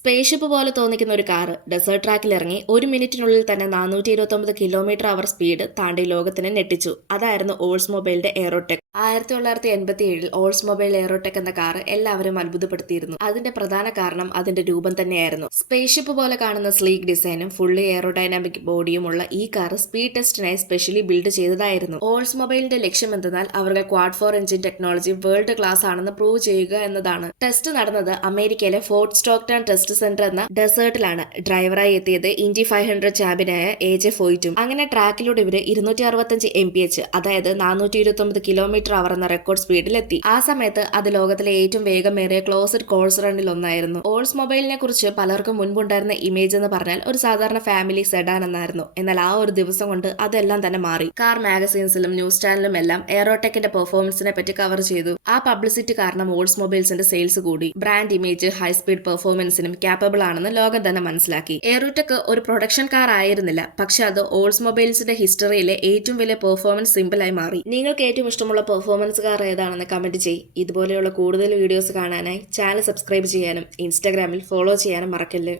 Spaceship പോലെ തോന്നിക്കുന്ന ഒരു കാറ് ഡെസേർട്ട് ട്രാക്കിൽ ഇറങ്ങി 1 മിനിറ്റിനുള്ളിൽ തന്നെ 429 km/h സ്പീഡ് താണ്ടി ലോകത്തിനെ ഞെട്ടിച്ചു. അതായിരുന്നു ഓൾസ്മൊബൈലിന്റെ എയറോടെക്. 1987 ഓൾസ്മൊബൈൽ എയറോടെക് എന്ന കാറ് എല്ലാവരും അത്ഭുതപ്പെടുത്തിയിരുന്നു. അതിന്റെ പ്രധാന കാരണം അതിന്റെ രൂപം തന്നെയായിരുന്നു. സ്പേസ്ഷിപ്പ് പോലെ കാണുന്ന സ്ലീക്ക് ഡിസൈനും ഫുള്ളി എയറോഡൈനാമിക് ബോഡിയുമുള്ള ഈ കാറ് സ്പീഡ് ടെസ്റ്റിനായി സ്പെഷ്യലി ബിൽഡ് ചെയ്തതായിരുന്നു. ഓൾസ്മൊബൈലിന്റെ ലക്ഷ്യം എന്തെന്നാൽ അവരുടെ quad 4 engine technology world class ആണെന്ന് പ്രൂവ് ചെയ്യുക എന്നതാണ്. ടെസ്റ്റ് നടന്നത് അമേരിക്കയിലെ ഫോർട്ട് സ്റ്റോക്ടൺ ടെസ്റ്റ് സെന്റർ എന്ന ഡെസേർട്ടിലാണ്. ഡ്രൈവറായി എത്തിയത് ഇൻഡി 500 ചാമ്പ്യനായ AJ ഫോയ്റ്റും. അങ്ങനെ ട്രാക്കിലൂടെ ഇവര് 265 mph അതായത് 429 km/h എന്ന റെക്കോർഡ് സ്പീഡിലെത്തി. ആ സമയത്ത് അത് ലോകത്തിലെ ഏറ്റവും വേഗമേറിയ ക്ലോസ്ഡ് കോഴ്സ് റണ്ണിൽ ഒന്നായിരുന്നു. ഓൾസ്മൊബൈലിനെ കുറിച്ച് പലർക്കും മുൻപുണ്ടായിരുന്ന ഇമേജ് എന്ന് പറഞ്ഞാൽ ഒരു സാധാരണ ഫാമിലി സെഡാൻ എന്നായിരുന്നു. എന്നാൽ ആ ഒരു ദിവസം കൊണ്ട് അതെല്ലാം തന്നെ മാറി. കാർ മാഗസീൻസിലും ന്യൂസ് ചാനലും എല്ലാം എയറോടെക്കിന്റെ പെർഫോമൻസിനെ പറ്റി കവർ ചെയ്തു. ആ പബ്ലിസിറ്റി കാരണം ഓൾസ്മൊബൈൽസിന്റെ സെയിൽസ് കൂടി. ബ്രാൻഡ് ഇമേജ് ഹൈ സ്പീഡ് പെർഫോമൻസിനും ക്യാപ്പബിൾ ആണെന്ന് ലോകം തന്നെ മനസ്സിലാക്കി. എയറോടെക് ഒരു പ്രൊഡക്ഷൻ കാർ ആയിരുന്നില്ല, പക്ഷെ അത് ഓൾസ്മൊബൈൽസിന്റെ ഹിസ്റ്ററിയിലെ ഏറ്റവും വലിയ പെർഫോമൻസ് സിമ്പിളായി മാറി. നിങ്ങൾക്ക് ഏറ്റവും ഇഷ്ടമുള്ള പെർഫോമൻസ് കാർ ഏതാണെന്ന് കമന്റ് ചെയ്യ്. ഇതുപോലെയുള്ള കൂടുതൽ വീഡിയോസ് കാണാനായി ചാനൽ സബ്സ്ക്രൈബ് ചെയ്യാനും ഇൻസ്റ്റാഗ്രാമിൽ ഫോളോ ചെയ്യാനും മറക്കല്ലേ.